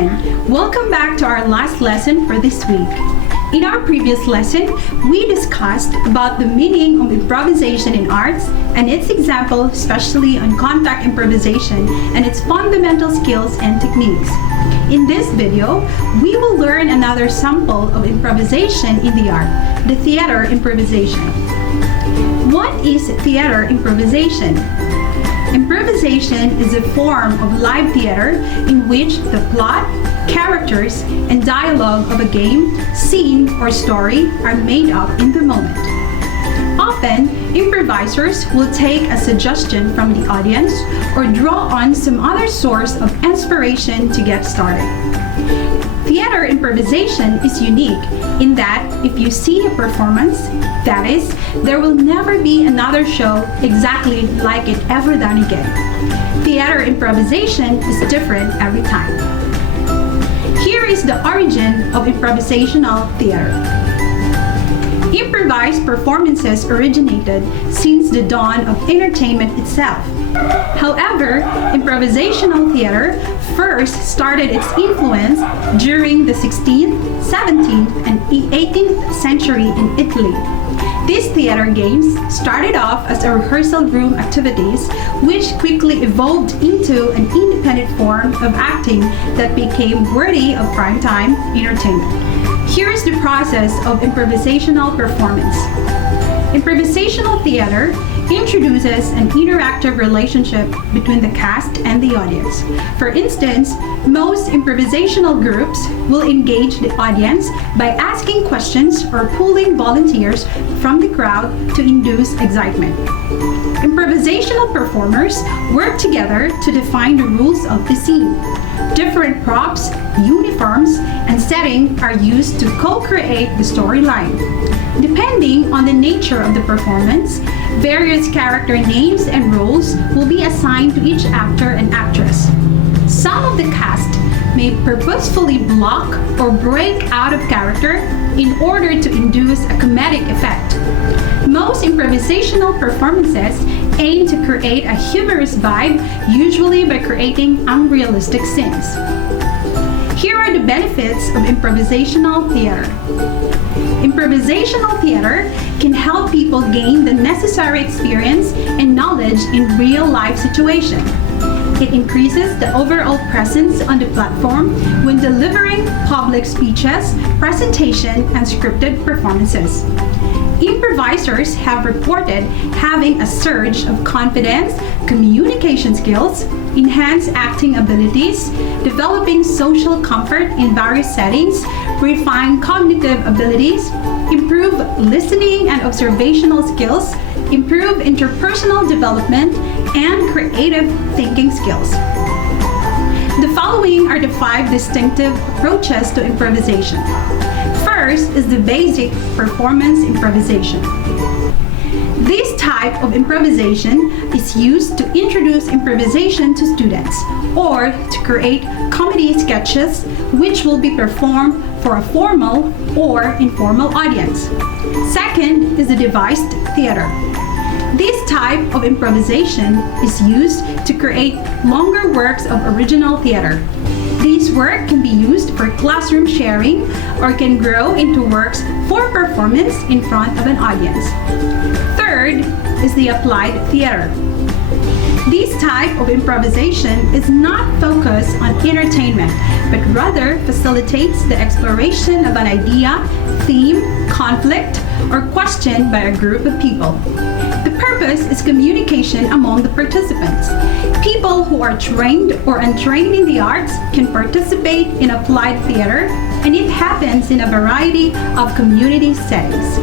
again. Welcome back to our last lesson for this week. In our previous lesson, we discussed about the meaning of improvisation in arts and its example, especially on contact improvisation and its fundamental skills and techniques. In this video, we will learn another sample of improvisation in the art, the theater improvisation. What is theater improvisation? Improvisation is a form of live theater in which the plot, characters, and dialogue of a game, scene, or story are made up in the moment. Often, improvisers will take a suggestion from the audience or draw on some other source of inspiration to get started. Theater improvisation is unique in that if you see a performance, that is, there will never be another show exactly like it ever done again. Theater improvisation is different every time. Here is the origin of improvisational theater. Improvised performances originated since the dawn of entertainment itself. However, improvisational theater first started its influence during the 16th, 17th, and 18th century in Italy. These theater games started off as a rehearsal room activities, which quickly evolved into an independent form of acting that became worthy of primetime entertainment. Here is the process of improvisational performance. Improvisational theater introduces an interactive relationship between the cast and the audience. For instance, most improvisational groups will engage the audience by asking questions or pulling volunteers from the crowd to induce excitement. Improvisational performers work together to define the rules of the scene. Different props, uniforms, and setting are used to co-create the storyline. Depending on the nature of the performance, various character names and roles will be assigned to each actor and actress. Some of the cast may purposefully block or break out of character in order to induce a comedic effect. Most improvisational performances aim to create a humorous vibe, usually by creating unrealistic scenes. Here are the benefits of improvisational theater. Improvisational theater can help people gain the necessary experience and knowledge in real-life situations. It increases the overall presence on the platform when delivering public speeches, presentation, and scripted performances. Improvisers have reported having a surge of confidence, communication skills, enhanced acting abilities, developing social comfort in various settings, refined cognitive abilities, improve listening and observational skills, improve interpersonal development, and creative thinking skills. The following are the 5 distinctive approaches to improvisation. First is the basic performance improvisation. This type of improvisation is used to introduce improvisation to students or to create comedy sketches which will be performed for a formal or informal audience. Second is the devised theater. This type of improvisation is used to create longer works of original theater. These works can be used for classroom sharing or can grow into works for performance in front of an audience. Third is the applied theater. This type of improvisation is not focused on entertainment, but rather facilitates the exploration of an idea, theme, conflict, or question by a group of people. The purpose is communication among the participants. People who are trained or untrained in the arts can participate in applied theater, and it happens in a variety of community settings.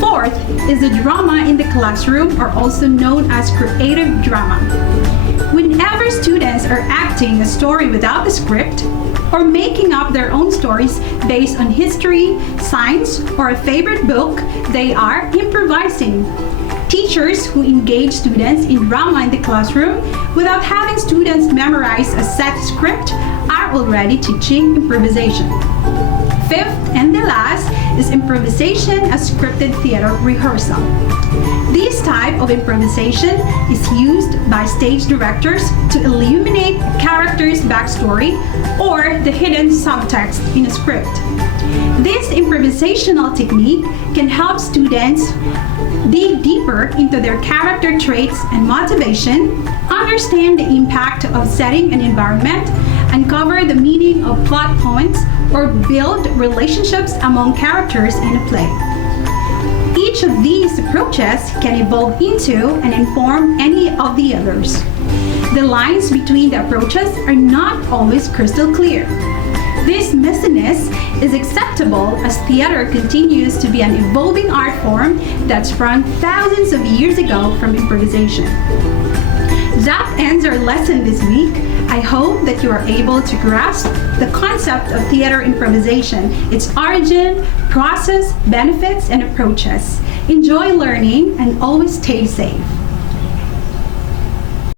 Fourth is the drama in the classroom, or also known as creative drama. Whenever students are acting a story without a script, or making up their own stories based on history, science, or a favorite book, they are improvising. Teachers who engage students in drama in the classroom without having students memorize a set script are already teaching improvisation. fifth and the last is improvisation as scripted theater rehearsal. This type of improvisation is used by stage directors to illuminate a character's backstory or the hidden subtext in a script. This improvisational technique can help students dig deeper into their character traits and motivation, understand the impact of setting an environment, uncover the meaning of plot points, or build relationships among characters in a play. Each of these approaches can evolve into and inform any of the others. The lines between the approaches are not always crystal clear. This messiness is acceptable as theater continues to be an evolving art form that sprung thousands of years ago from improvisation. That ends our lesson this week. I hope that you are able to grasp the concept of theater improvisation, its origin, process, benefits, and approaches. Enjoy learning and always stay safe.